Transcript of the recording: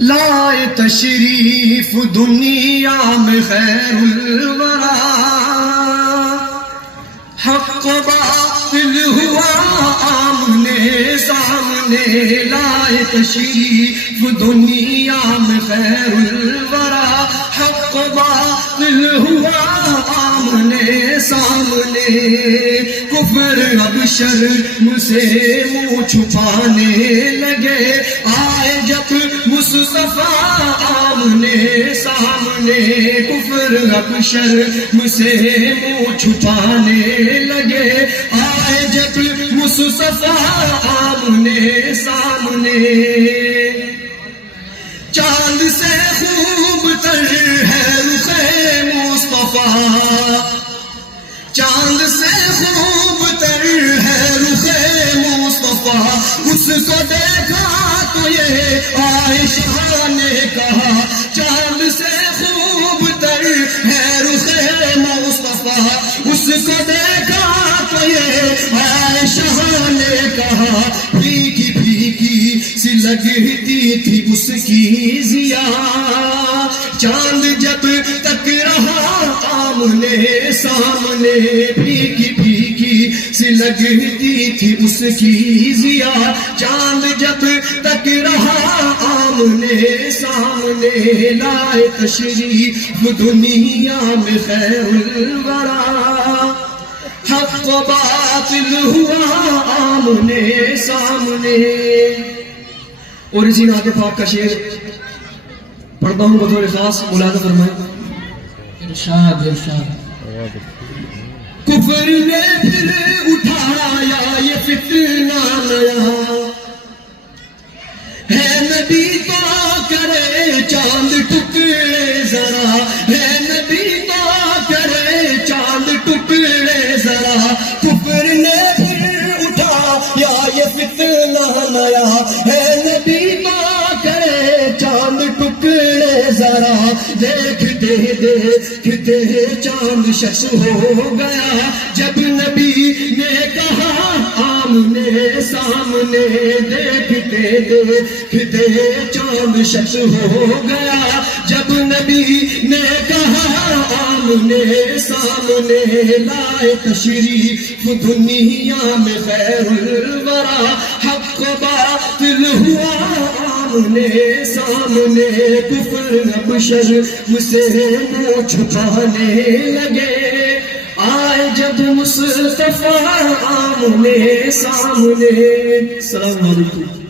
لائے تشریف دنیا میں خیر الورا، حق باطل ہوا آمنے سامنے، لائے تشریف دنیا میں خیر الورا، حق باطل ہوا آمنے سامنے، کفر اب شرم سے منہ چھپانے لگے، آئے جب مصطفیٰ آمنے سامنے، کفر اب شرم سے منہ چھپانے لگے، آئے جب مصطفیٰ آمنے سامنے، چاند سے خوب تر ہے رخ مصطفیٰ، چاند سے خوب تر ہے رخ مصطفیٰ، اس کو دیکھا تو یہ عائشہ نے کہا، چاند سے خوب تر ہے رخ مصطفیٰ، اس کو دیکھا تو یہ عائشہ نے کہا، پھیکی پھیکی سی لگتی تھی اس کی ضیا، چاند جب تک رہا آمنے سامنے، پھیکی پھیکی سی لگتی تھی اس کی ضیا، چاند جب تک رہا آمنے سامنے، لائے تشریف دنیا میں خیر الورا، حق باطل ہوا آمنے سامنے۔ اور اسی نعت پاک کا شعر پڑھتا ہوں بطور خاص، ملاحظہ فرمائیں۔ ارشاد ارشاد۔ کفر نے پھر اٹھایا یہ فتنہ نیا، ہے نبی تو کرے چاند ٹکڑے ذرا، ہے نبی تو کرے چاند ٹکڑے ذرا، کفر نے پھر اٹھایا یہ فتنہ نیا، ہے نبی تو کرے چاند ٹکڑے ذرا، دیکھتے دیکھتے چاند شخص ہو گیا، جب نبی نے کہا آمنے سامنے، دیکھتے دیکھتے چاند شخص ہو گیا، جب نبی نے کہا آمنے سامنے، لائے تشریف دنیا میں خیر الورا، حق باطل ہوا آمنے سامنے، کفر اب شرم سے منہ چھپانے لگے، آئے جب مصطفیٰ آمنے سامنے۔ السلام علیکم۔